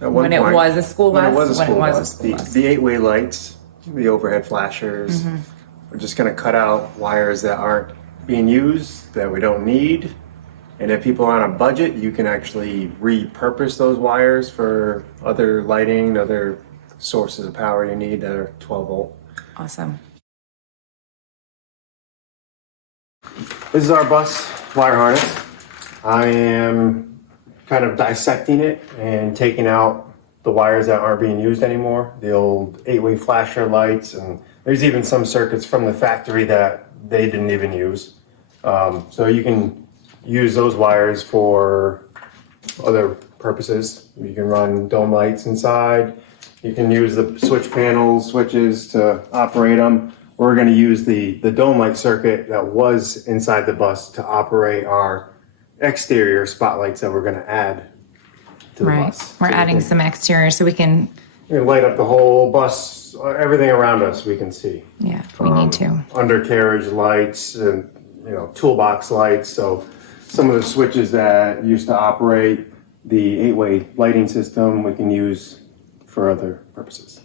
At one When it point, was a school when bus? it was a When it school was a bus, school bus. the 8-way lights, the overhead flashers, we're just gonna cut out wires that aren't being used, that we don't need. And if people are on a budget, you can actually repurpose those wires for other lighting, other sources of power you need that are 12 volt. Awesome. This is our bus wire harness. I am kind of dissecting it and taking out the wires that aren't being used anymore. The old 8-way flasher lights, and there's even some circuits from the factory that they didn't even use. So you can use those wires for other purposes. You can run dome lights inside. You can use the switch panels, switches to operate them. We're going to use the dome light circuit that was inside the bus to operate our exterior spotlights that we're going to add to the Right. bus. We're So we adding can- some exterior so we can, we can light up the whole bus, everything around us we can see. yeah, we need to. Undercarriage lights and toolbox lights. So some of the switches that used to operate the 8-way lighting system we can use for other purposes.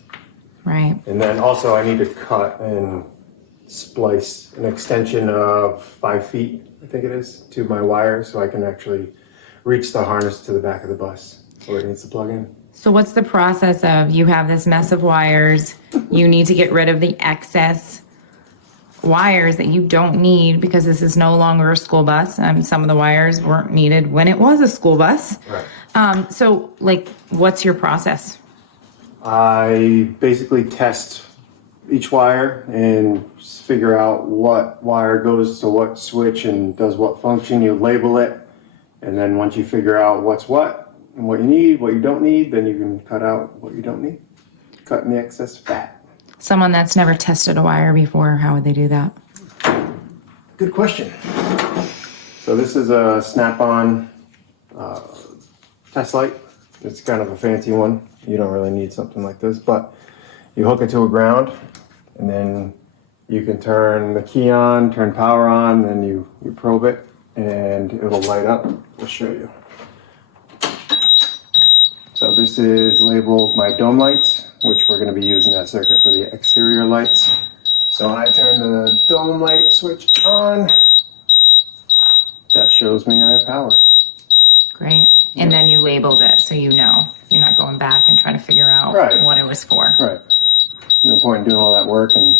Right. And then also I need to cut and splice an extension of 5 feet, I think it is, to my wire so I can actually reach the harness to the back of the bus where it needs to plug in. So what's the process of, you have this mess of wires, you need to get rid of the excess wires that you don't need because this is no longer a school bus. Some of the wires weren't needed when it was a school bus. Right. So like, what's your process? I basically test each wire and figure out what wire goes to what switch and does what function. You label it, and then once you figure out what's what and what you need, what you don't need, then you can cut out what you don't need. Cutting the excess fat. Someone that's never tested a wire before, how would they do that? Good question. So this is a snap-on test light. It's kind of a fancy one. You don't really need something like this, but you hook it to a ground, and then you can turn the key on, turn power on, then you probe it, and it'll light up. I'll show you. So this is labeled my dome lights, which we're going to be using that circuit for the exterior lights. So when I turn the dome light switch on, that shows me I have power. Great. And then you labeled it so you know. You're not going back and trying to figure out Right. what it was for. Right. No point in doing all that work and